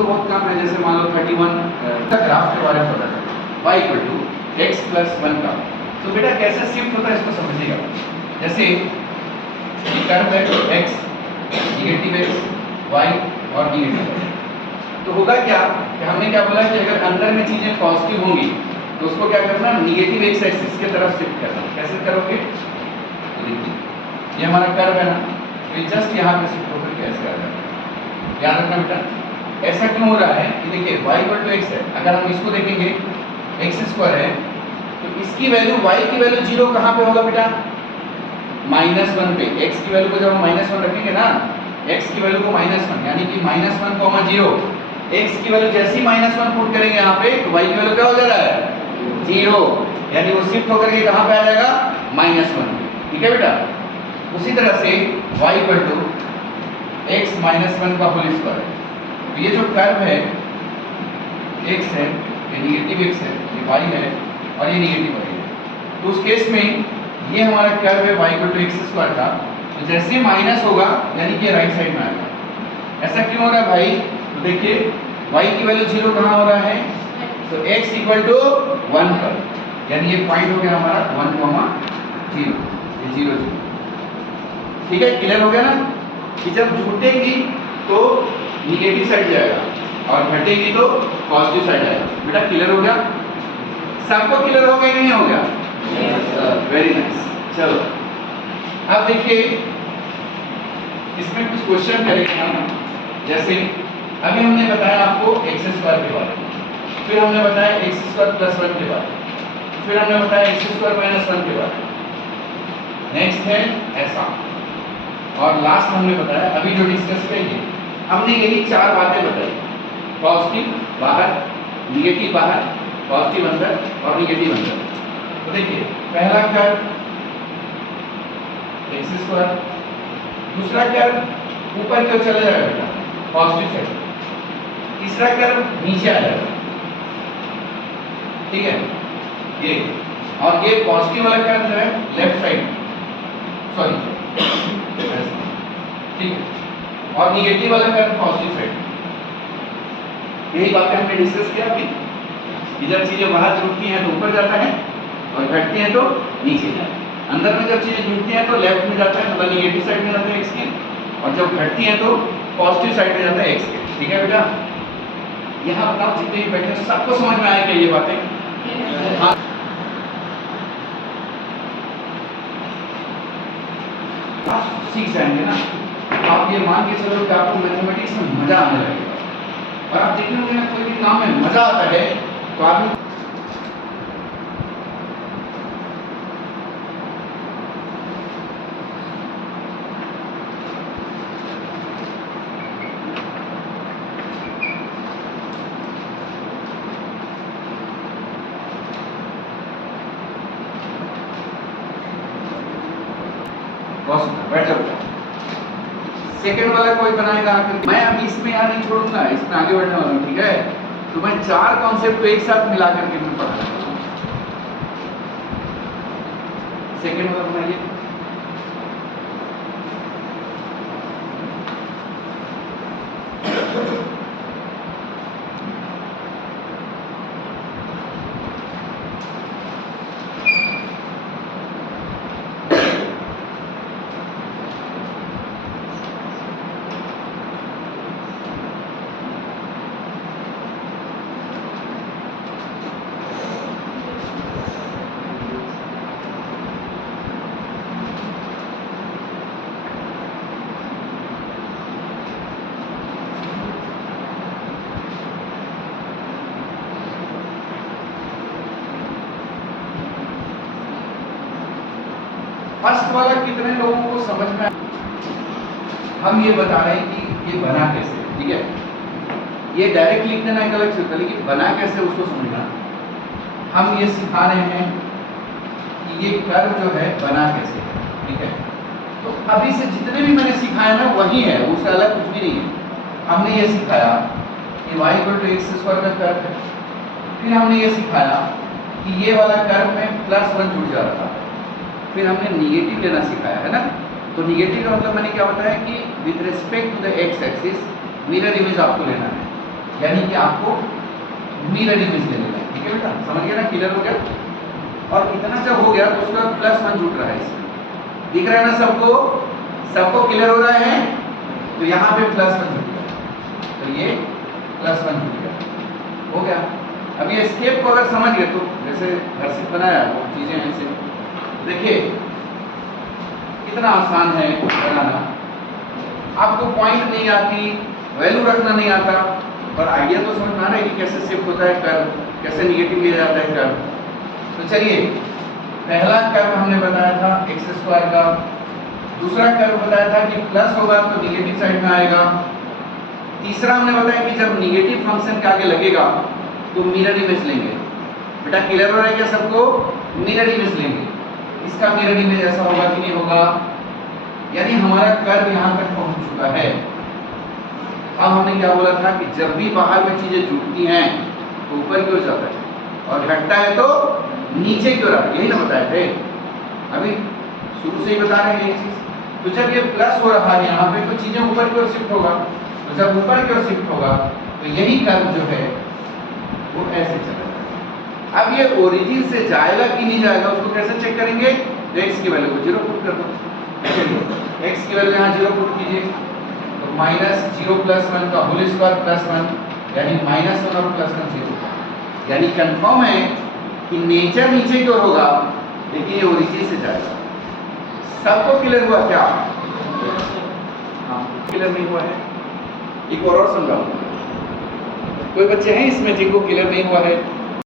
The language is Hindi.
तो बहुत कम है, जैसे मान लो 31 का ग्राफ के बारे में पता चले y equal to x plus 1 का। तो बेटा कैसे शिफ्ट होता है इसको समझिएगा। जैसे कर्व है x निगेटिव x y और निगेटिव y, तो होगा क्या कि हमने क्या बोला कि अगर अंदर में चीजें पॉजिटिव होंगी तो उसको क्या करना, निगेटिव x एक्सिस की तरफ शिफ्ट करना। कैसे करोगे, तो देखिए ये हमारा कर्व है ना, तो ये जस्ट यहाँ पे शिफ्ट होकर के ऐसे आ जाएगा। याद रखना बेटा, ऐसा क्यों हो रहा है कि देखिए y इक्वल टू x है, अगर हम इसको देखेंगे x स्क्वायर है तो इसकी वैल्यू y की वैल्यू 0 कहाँ पे होगा बेटा, -1 पे। x की वैल्यू को जब हम -1 रखेंगे ना, x की वैल्यू को -1 यानी कि -1, 0, x की वैल्यू जैसे ही -1 पुट करेंगे यहाँ पे तो y की वैल्यू क्या हो जा रहा है, 0, यानी वो शिफ्ट होकर के कहाँ पे आ जाएगा, -1। ठीक है बेटा, उसी तरह से y इक्वल टू x -1 का होल स्क्वायर। तो ये जो कर्व है x है, ये निगेटिव x है, ये y है और ये निगेटिव y है। तो उस केस में ये हमारा कर्व है y equal to x square का, तो जैसे ही माइनस होगा यानी कि राइट साइड में आएगा। ऐसा क्यों हो रहा है भाई, तो देखिए y की वैल्यू 0 कहाँ हो रहा है, तो x इक्वल टू 1 पर, यानी ये पॉइंट हो गया हमारा 1, 0, ये 0, 0। ठीक है, क्लियर हो गया ना कि जब जुटेगी तो निगेटिव साइड जाएगा और घटेगी तो पॉजिटिव साइड आएगा। बेटा क्लियर हो गया, सबको क्लियर हो गया कि नहीं हो गया, वेरी नाइस। चलो अब देखिए इसमें कुछ क्वेश्चन करेंगे हम। जैसे अभी हमने बताया आपको एक्स स्क्वायर के बारे में, फिर हमने बताया एक्स स्क्वायर प्लस 1 के बारे में, फिर हमने बताया एक्स स्क्वायर माइनस 1 के बारे में। नेक्स्ट है ऐसा, और लास्ट हमने बताया अभी जो डिस्कस करेंगे हमने यही 4 बातें बताई, पॉजिटिव बाहर, निगेटिव बाहर, पॉजिटिव अंदर और निगेटिव अंदर। तो देखिए पहला कर्व एक्स स्क्वायर, दूसरा कर्व ऊपर की ओर चला जाएगा बेटा पॉजिटिव साइड, तीसरा कर्व नीचे आ जाएगा। ठीक है, ये और ये पॉजिटिव वाला कर्व जो है लेफ्ट साइड, सॉरी ठीक है, और निगेटिव वाला कर्व पॉजिटिव साइड। यही बातें हमने डिस्कस किया अभी। इधर चीजें बाहर जुड़ती हैं तो ऊपर जाता है और घटती हैं तो नीचे जाता है। अंदर में जब चीजें जुड़ती हैं तो लेफ्ट में जाता है, मतलब निगेटिव साइड में जाता है एक्स के, और जब घटती हैं तो पॉजिटिव साइड में जाता है एक्स के। ठीक है बेटा, यहाँ बताओ जितने भी बैठे सबको समझ में आए क्या ये बातें? हाँ, आप सीख जाएंगे ना, आप ये मान के चलो कि आपको मैथमेटिक्स में मजा आने लगेगा। और आप देखेंगे ना कोई भी काम में मजा आता है तो आप बैठ जाओ। सेकंड वाला कोई बनाएगा, मैं अभी इसमें यार नहीं छोड़ूंगा, इसमें आगे बढ़ने वाला हूँ। ठीक है, तो मैं 4 कॉन्सेप्ट को एक साथ मिला करके मैं पढ़ाना चाहूँगा। सेकंड वाला बनाइए। फर्स्ट वाला कितने लोगों को समझ में आया? हम ये बता रहे हैं कि ये बना कैसे। ठीक है, ये डायरेक्ट लिख देना एक अलग चीज है, लेकिन बना कैसे उसको समझना। हम ये सिखा रहे हैं कि ये कर्व जो है बना कैसे है। ठीक है, तो अभी से जितने भी मैंने सिखाया ना वही है, उससे अलग कुछ भी नहीं है। हमने ये सिखाया कि y equal to x square का कर्व है, फिर हमने ये सिखाया कि ये वाला कर्व में +1 जुड़ जा रहा था, फिर हमने निगेटिव लेना सिखाया है ना। तो निगेटिव का मतलब मैंने क्या बताया कि with respect to the x axis mirror image आपको लेना है। कि आपको मिरर इमेज ले लेना है। ठीक है बेटा, समझ गया ना, क्लियर हो गया। और इतना जब हो गया तो उसका +1 जुट रहा है इसमें, दिख रहा है ना सबको, सबको क्लियर हो रहा है। तो यहाँ पे +1 जुट गया, तो ये +1 जुट गया, हो गया। अब ये स्टेप को अगर समझ गए तो जैसे घर से बनाया वो चीजें ऐसे देखिए कितना आसान है बनाना। आपको पॉइंट नहीं आती, वैल्यू रखना नहीं आता, पर आइडिया तो समझ में आ रहा है कि कैसे शिफ्ट होता है कर्व, कैसे निगेटिव लिया जाता है कर्व। तो चलिए, पहला कर्व हमने बताया था x² का, दूसरा कर्व बताया था कि प्लस होगा तो निगेटिव साइड में आएगा, तीसरा हमने बताया कि जब निगेटिव फंक्शन के आगे लगेगा तो मिरर इमेज लेंगे। बेटा क्लियर हो रहा है क्या सबको? मिरर इमेज लेंगे, इसका मिरर इमेज ऐसा होगा कि नहीं होगा, यानी हमारा कर्व यहाँ तक पहुंच चुका है। अब हमने क्या बोला था कि जब भी बाहर में चीजें जुड़ती हैं तो ऊपर की ओर जाता है और घटता है तो नीचे की ओर आता है, यही ना बताए थे, अभी शुरू से ही बता रहे हैं ये चीज। तो जब ये प्लस हो रहा है यहाँ पे तो चीजें ऊपर की ओर शिफ्ट होगा, तो जब ऊपर की ओर शिफ्ट होगा तो यही कर्व जो है वो ऐसे चलेगा। अब ये ओरिजिन से जाएगा कि नहीं जाएगा उसको कैसे चेक करेंगे? तो x की वैल्यू को 0 पुट कर दो, x की वैल्यू यहाँ 0 पुट कीजिए, तो -0 + 1 का होल स्क्वायर +1 यानी -1 और +1 0, यानी कंफर्म है कि नेचर नीचे की ओर होगा लेकिन ये ओरिजिन से जाएगा। सबको क्लियर हुआ क्या? हाँ, क्लियर नहीं हुआ है एक और समझाऊंगा। कोई बच्चे हैं इसमें जिनको क्लियर नहीं हुआ है?